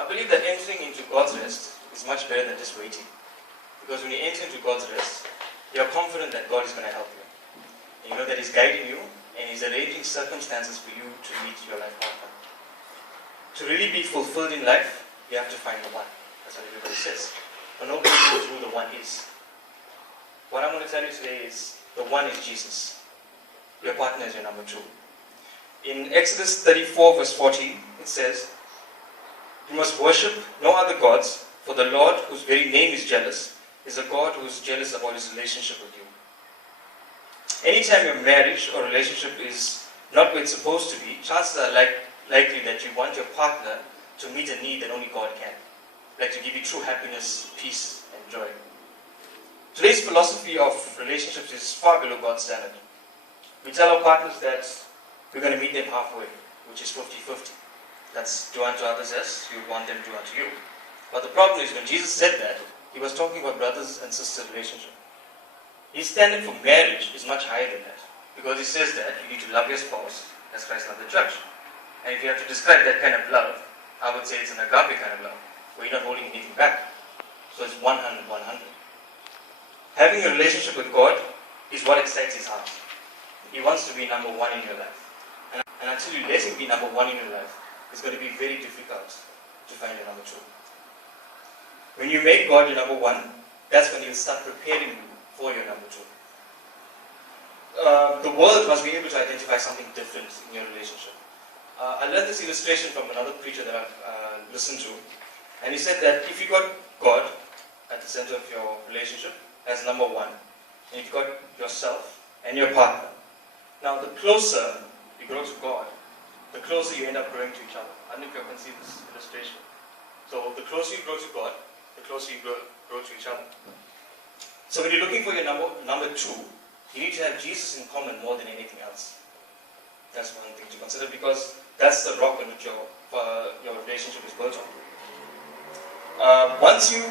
I believe that entering into God's rest is much better than just waiting. Because when you enter into God's rest, you are confident that God is going to help you. And you know that He's guiding you and He's arranging circumstances for you to meet your life partner. To really be fulfilled in life, you have to find the one. That's what everybody says. But nobody knows who the one is. What I'm going to tell you today is the one is Jesus. Your partner is your number two. In Exodus 34 verse 14, it says, "You must worship no other gods, for the Lord, whose very name is jealous, is a God who is jealous about His relationship with you." Anytime your marriage or relationship is not where it's supposed to be, chances are likely that you want your partner to meet a need that only God can. Like to give you true happiness, peace, and joy. Today's philosophy of relationships is far below God's standard. We tell our partners that we're going to meet them halfway, which is 50-50. That's do unto others as you want them to do unto you. But the problem is when Jesus said that, He was talking about brothers and sisters relationship. His standard for marriage is much higher than that. Because He says that you need to love your spouse as Christ loved the church. And if you have to describe that kind of love, I would say it's an agape kind of love, where you're not holding anything back. So it's 100-100. Having a relationship with God is what excites His heart. He wants to be number one in your life. And until you let Him be number one in your life, it's going to be very difficult to find your number two. When you make God your number one, that's when He'll start preparing you for your number two. The world must be able to identify something different in your relationship. I learned this illustration from another preacher that I've listened to. And he said that if you got God at the center of your relationship as number one, and you've got yourself and your partner, now the closer you grow to God, the closer you end up growing to each other. I don't know if you can see this illustration. So the closer you grow to God, the closer you grow to each other. So when you're looking for your number two, you need to have Jesus in common more than anything else. That's one thing to consider, because that's the rock on which your relationship is built on. Once you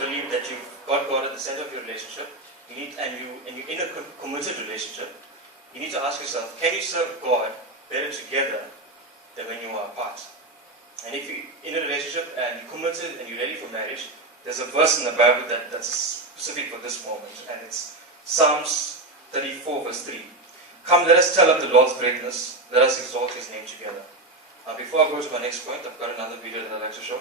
believe that you've got God at the center of your relationship, and you're in a committed relationship, you need to ask yourself, can you serve God better together than when you are apart? And if you're in a relationship and you're committed and you're ready for marriage, there's a verse in the Bible that's specific for this moment, and it's Psalms 34 verse 3. "Come, let us tell of the Lord's greatness. Let us exalt His name together." Now, before I go to my next point, I've got another video that I'd like to show.